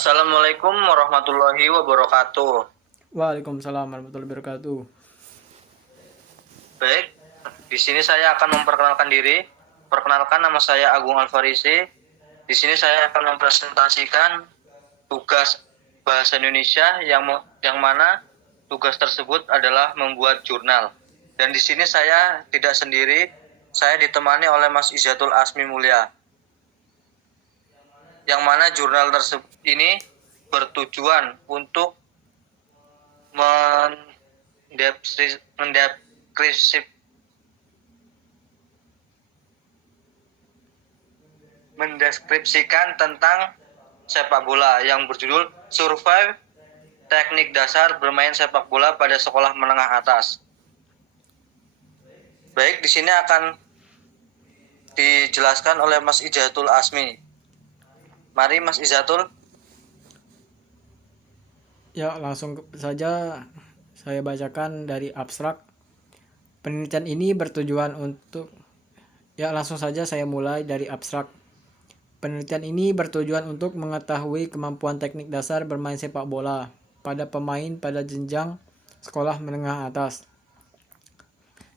Assalamualaikum warahmatullahi wabarakatuh. Waalaikumsalam warahmatullahi wabarakatuh. Baik, di sini saya akan memperkenalkan diri. Perkenalkan, nama saya Agung Alfarisi. Di sini saya akan mempresentasikan tugas bahasa Indonesia yang mana tugas tersebut adalah membuat jurnal. Dan di sini saya tidak sendiri, saya ditemani oleh Mas Izatul Asmi Mulia. Yang mana jurnal tersebut ini bertujuan untuk mendeskripsikan tentang sepak bola yang berjudul Survive Teknik Dasar Bermain Sepak Bola pada Sekolah Menengah Atas. Baik, di sini akan dijelaskan oleh Mas Izatul Asmi. Mari Mas Izatul. Ya, langsung saja saya bacakan dari abstrak. Penelitian ini bertujuan untuk langsung saja saya mulai dari abstrak. Penelitian ini bertujuan untuk mengetahui kemampuan teknik dasar bermain sepak bola pada pemain pada jenjang sekolah menengah atas.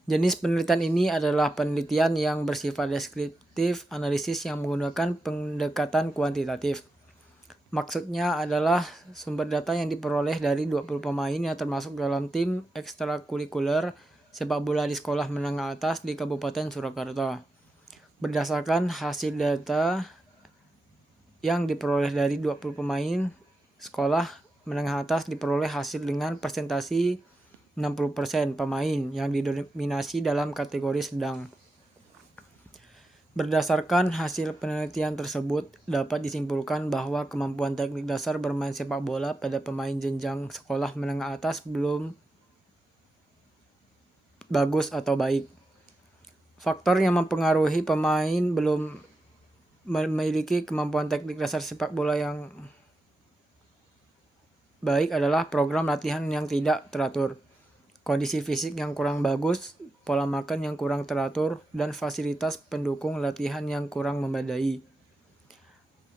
Jenis penelitian ini adalah penelitian yang bersifat deskriptif analisis yang menggunakan pendekatan kuantitatif. Maksudnya adalah sumber data yang diperoleh dari 20 pemain yang termasuk dalam tim ekstrakurikuler sepak bola di sekolah menengah atas di Kabupaten Surakarta. Berdasarkan hasil data yang diperoleh dari 20 pemain, sekolah menengah atas diperoleh hasil dengan presentasi 60% pemain yang didominasi dalam kategori sedang. Berdasarkan hasil penelitian tersebut, dapat disimpulkan bahwa kemampuan teknik dasar bermain sepak bola pada pemain jenjang sekolah menengah atas belum bagus atau baik. Faktor yang mempengaruhi pemain belum memiliki kemampuan teknik dasar sepak bola yang baik adalah program latihan yang tidak teratur, kondisi fisik yang kurang bagus, pola makan yang kurang teratur, dan fasilitas pendukung latihan yang kurang memadai.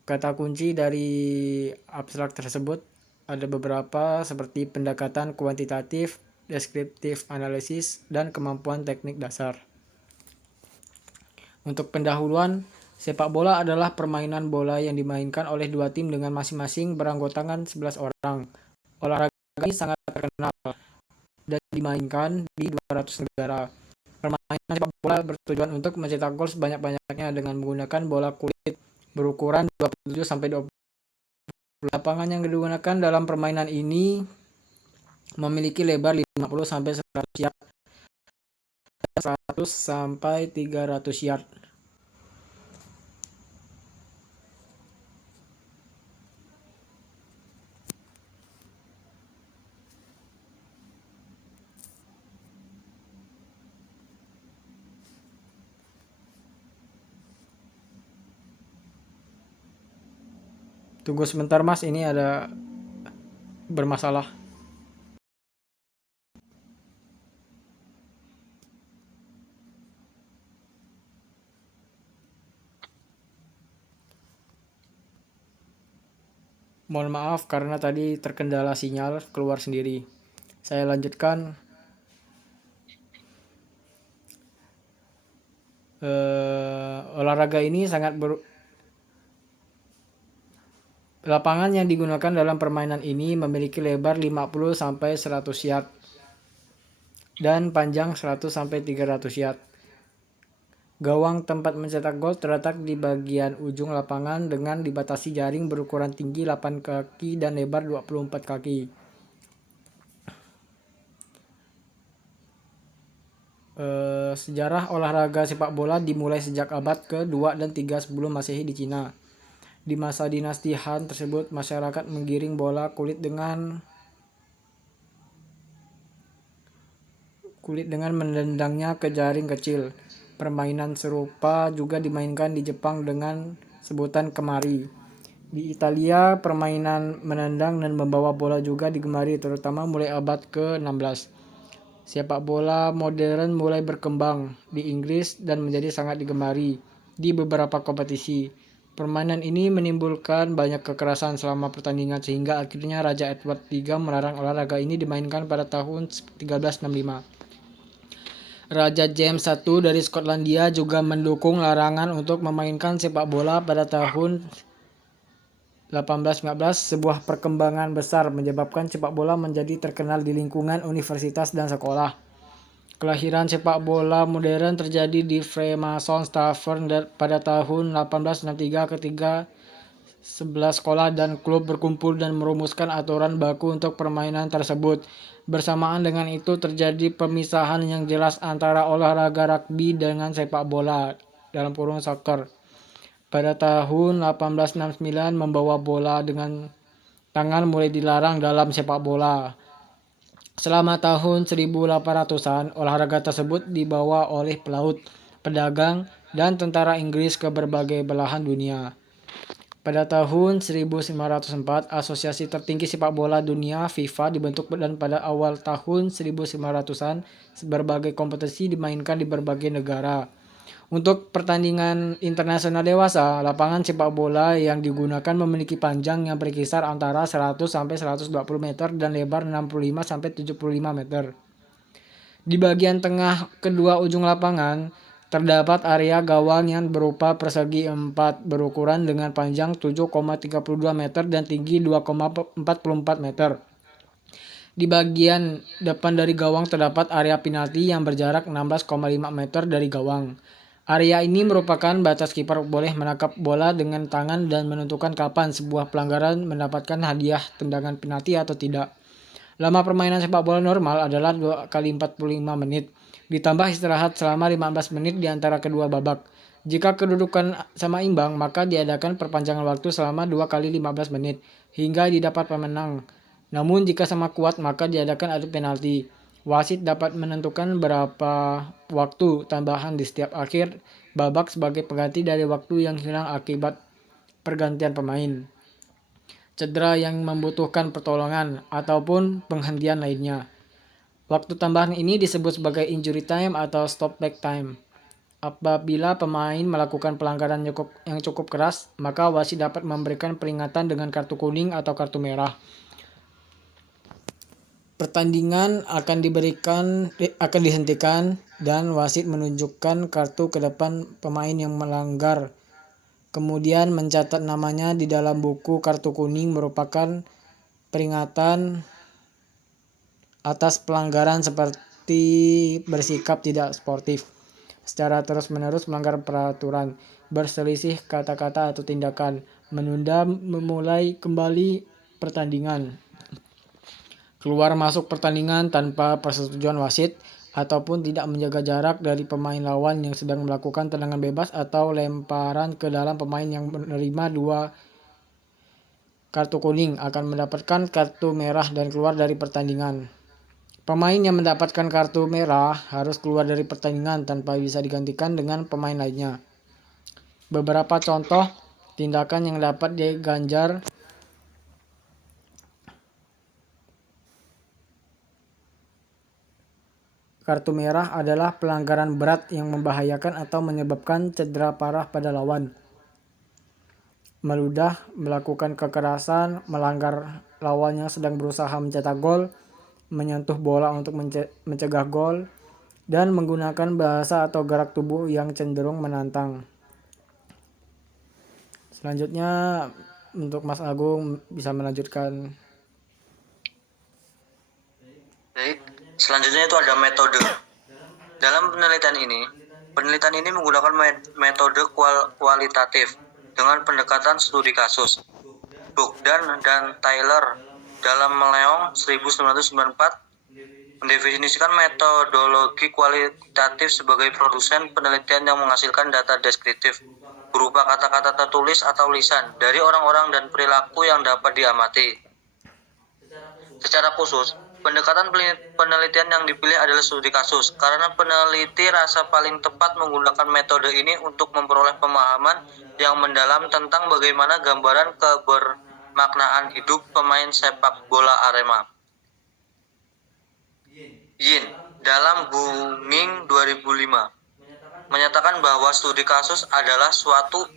Kata kunci dari abstrak tersebut ada beberapa seperti pendekatan kuantitatif, deskriptif analisis, dan kemampuan teknik dasar. Untuk pendahuluan, sepak bola adalah permainan bola yang dimainkan oleh dua tim dengan masing-masing beranggotakan 11 orang. Olahraga ini sangat terkenal dan dimainkan di 200 negara. Permainan sepak bola bertujuan untuk mencetak gol sebanyak-banyaknya dengan menggunakan bola kulit berukuran 27-20. Lapangan yang digunakan dalam permainan ini memiliki lebar 50-100 yard dan 100-300 yard. Tunggu sebentar Mas, ini ada bermasalah. Mohon maaf karena tadi terkendala sinyal keluar sendiri. Saya lanjutkan. Olahraga ini lapangan yang digunakan dalam permainan ini memiliki lebar 50-100 yard dan panjang 100-300 yard. Gawang tempat mencetak gol terletak di bagian ujung lapangan dengan dibatasi jaring berukuran tinggi 8 kaki dan lebar 24 kaki. Sejarah olahraga sepak bola dimulai sejak abad ke-2 dan 3 sebelum Masehi di Cina. Di masa dinasti Han tersebut, masyarakat menggiring bola kulit dengan menendangnya ke jaring kecil. Permainan serupa juga dimainkan di Jepang dengan sebutan kemari. Di Italia, permainan menendang dan membawa bola juga digemari, terutama mulai abad ke-16. Sepak bola modern mulai berkembang di Inggris dan menjadi sangat digemari di beberapa kompetisi. Permainan ini menimbulkan banyak kekerasan selama pertandingan sehingga akhirnya Raja Edward III melarang olahraga ini dimainkan pada tahun 1365. Raja James I dari Skotlandia juga mendukung larangan untuk memainkan sepak bola pada tahun 1815. Sebuah perkembangan besar menyebabkan sepak bola menjadi terkenal di lingkungan universitas dan sekolah. Kelahiran sepak bola modern terjadi di Freemason Tavern pada tahun 1863 ketika 11 sekolah dan klub berkumpul dan merumuskan aturan baku untuk permainan tersebut. Bersamaan dengan itu terjadi pemisahan yang jelas antara olahraga rugby dengan sepak bola (soccer). Pada tahun 1869 membawa bola dengan tangan mulai dilarang dalam sepak bola. Selama tahun 1800-an, olahraga tersebut dibawa oleh pelaut, pedagang, dan tentara Inggris ke berbagai belahan dunia. Pada tahun 1904, Asosiasi Tertinggi Sepak Bola Dunia (FIFA) dibentuk dan pada awal tahun 1900-an, berbagai kompetisi dimainkan di berbagai negara. Untuk pertandingan internasional dewasa, lapangan sepak bola yang digunakan memiliki panjang yang berkisar antara 100 sampai 120 meter dan lebar 65 sampai 75 meter. Di bagian tengah kedua ujung lapangan, terdapat area gawang yang berupa persegi 4 berukuran dengan panjang 7,32 meter dan tinggi 2,44 meter. Di bagian depan dari gawang terdapat area penalti yang berjarak 16,5 meter dari gawang. Area ini merupakan batas kiper boleh menangkap bola dengan tangan dan menentukan kapan sebuah pelanggaran mendapatkan hadiah tendangan penalti atau tidak. Lama permainan sepak bola normal adalah 2 kali 45 menit, ditambah istirahat selama 15 menit di antara kedua babak. Jika kedudukan sama imbang, maka diadakan perpanjangan waktu selama 2 kali 15 menit, hingga didapat pemenang. Namun jika sama kuat, maka diadakan adu penalti. Wasit dapat menentukan berapa waktu tambahan di setiap akhir babak sebagai pengganti dari waktu yang hilang akibat pergantian pemain, cedera yang membutuhkan pertolongan, ataupun penghentian lainnya. Waktu tambahan ini disebut sebagai injury time atau stop back time. Apabila pemain melakukan pelanggaran yang cukup keras, maka wasit dapat memberikan peringatan dengan kartu kuning atau kartu merah. Pertandingan akan dihentikan dan wasit menunjukkan kartu ke depan pemain yang melanggar. Kemudian mencatat namanya di dalam buku. Kartu kuning merupakan peringatan atas pelanggaran seperti bersikap tidak sportif, secara terus-menerus melanggar peraturan, berselisih kata-kata atau tindakan, menunda memulai kembali pertandingan, keluar masuk pertandingan tanpa persetujuan wasit, ataupun tidak menjaga jarak dari pemain lawan yang sedang melakukan tendangan bebas atau lemparan ke dalam pemain yang menerima 2 kartu kuning akan mendapatkan kartu merah dan keluar dari pertandingan. Pemain yang mendapatkan kartu merah harus keluar dari pertandingan tanpa bisa digantikan dengan pemain lainnya. Beberapa contoh tindakan yang dapat diganjar: kartu merah adalah pelanggaran berat yang membahayakan atau menyebabkan cedera parah pada lawan. Meludah, melakukan kekerasan, melanggar lawan yang sedang berusaha mencetak gol, menyentuh bola untuk mencegah gol, dan menggunakan bahasa atau gerak tubuh yang cenderung menantang. Selanjutnya untuk Mas Agung bisa melanjutkan. Baik, selanjutnya itu ada metode. Dalam penelitian ini menggunakan metode kualitatif dengan pendekatan studi kasus. Bogdan dan Taylor dalam Meleong 1994 mendefinisikan metodologi kualitatif sebagai produsen penelitian yang menghasilkan data deskriptif berupa kata-kata tertulis atau lisan dari orang-orang dan perilaku yang dapat diamati. Secara khusus, pendekatan penelitian yang dipilih adalah studi kasus, karena peneliti rasa paling tepat menggunakan metode ini untuk memperoleh pemahaman yang mendalam tentang bagaimana gambaran kebermaknaan hidup pemain sepak bola Arema. Yin, dalam Booming 2005, menyatakan bahwa studi kasus adalah suatu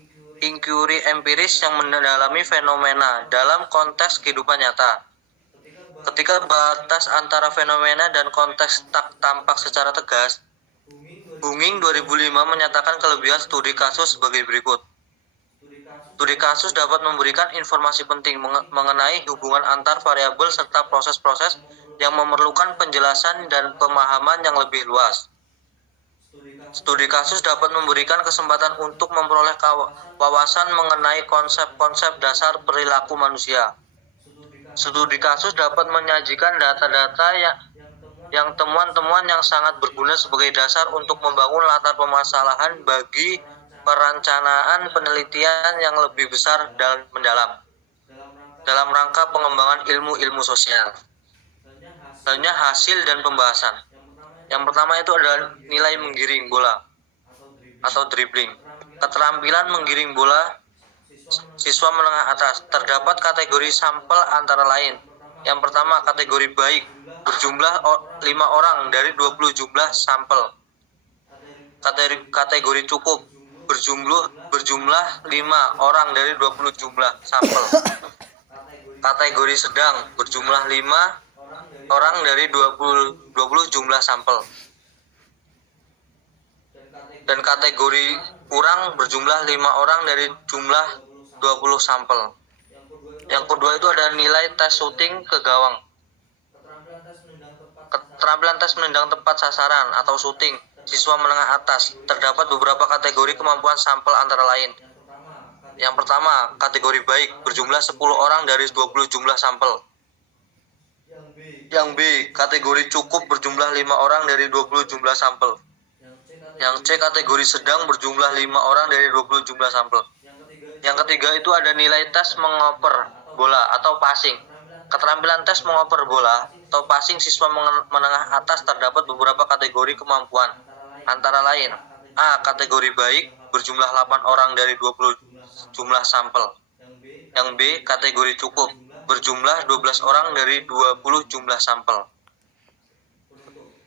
inquiry empiris yang mendalami fenomena dalam konteks kehidupan nyata. Ketika batas antara fenomena dan konteks tak tampak secara tegas, Bunging 2005 menyatakan kelebihan studi kasus sebagai berikut. Studi kasus dapat memberikan informasi penting mengenai hubungan antar variabel serta proses-proses yang memerlukan penjelasan dan pemahaman yang lebih luas. Studi kasus dapat memberikan kesempatan untuk memperoleh wawasan mengenai konsep-konsep dasar perilaku manusia. Studi kasus dapat menyajikan data-data yang temuan-temuan yang sangat berguna sebagai dasar untuk membangun latar permasalahan bagi perencanaan penelitian yang lebih besar dan mendalam dalam rangka pengembangan ilmu-ilmu sosial. Selanjutnya hasil dan pembahasan. Yang pertama itu adalah nilai menggiring bola atau dribbling. Keterampilan menggiring bola siswa menengah atas. Terdapat kategori sampel antara lain. Yang pertama kategori baik, berjumlah 5 orang dari 20 jumlah sampel. Kategori cukup, berjumlah 5 orang dari 20 jumlah sampel. Kategori sedang, berjumlah 5 orang dari 20 jumlah sampel. Dan kategori kurang, berjumlah 5 orang dari jumlah 20 sampel. Yang kedua itu ada nilai tes shooting ke gawang. Keterampilan tes menendang tepat sasaran atau shooting siswa menengah atas. Terdapat beberapa kategori kemampuan sampel antara lain. Yang pertama, kategori baik, berjumlah 10 orang dari 20 jumlah sampel. Yang B, kategori cukup, berjumlah 5 orang dari 20 jumlah sampel. Yang C, kategori sedang, berjumlah 5 orang dari 20 jumlah sampel. Yang ketiga itu ada nilai tes mengoper bola atau passing. Keterampilan tes mengoper bola atau passing siswa menengah atas terdapat beberapa kategori kemampuan. Antara lain, A, kategori baik, berjumlah 8 orang dari 20 jumlah sampel. Yang B, kategori cukup, berjumlah 12 orang dari 20 jumlah sampel.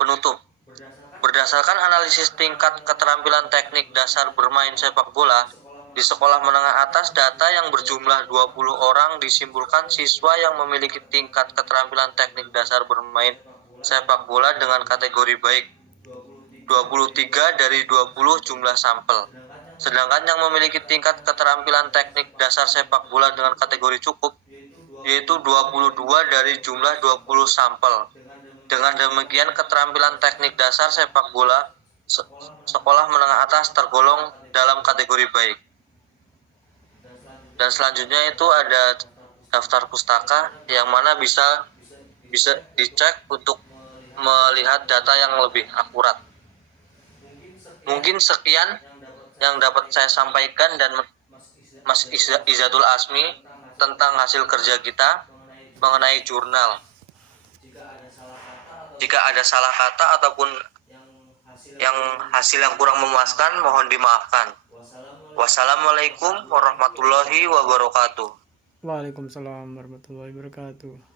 Penutup. Berdasarkan analisis tingkat keterampilan teknik dasar bermain sepak bola, di sekolah menengah atas data yang berjumlah 20 orang disimpulkan siswa yang memiliki tingkat keterampilan teknik dasar bermain sepak bola dengan kategori baik, 23 dari 20 jumlah sampel. Sedangkan yang memiliki tingkat keterampilan teknik dasar sepak bola dengan kategori cukup, yaitu 22 dari jumlah 20 sampel. Dengan demikian keterampilan teknik dasar sepak bola sekolah menengah atas tergolong dalam kategori baik. Dan selanjutnya itu ada daftar pustaka yang mana bisa dicek untuk melihat data yang lebih akurat. Mungkin sekian yang dapat saya sampaikan dan Mas Izzatul Asmi tentang hasil kerja kita mengenai jurnal. Jika ada salah kata ataupun yang hasil yang kurang memuaskan, mohon dimaafkan. Wassalamualaikum warahmatullahi wabarakatuh. Waalaikumsalam warahmatullahi wabarakatuh.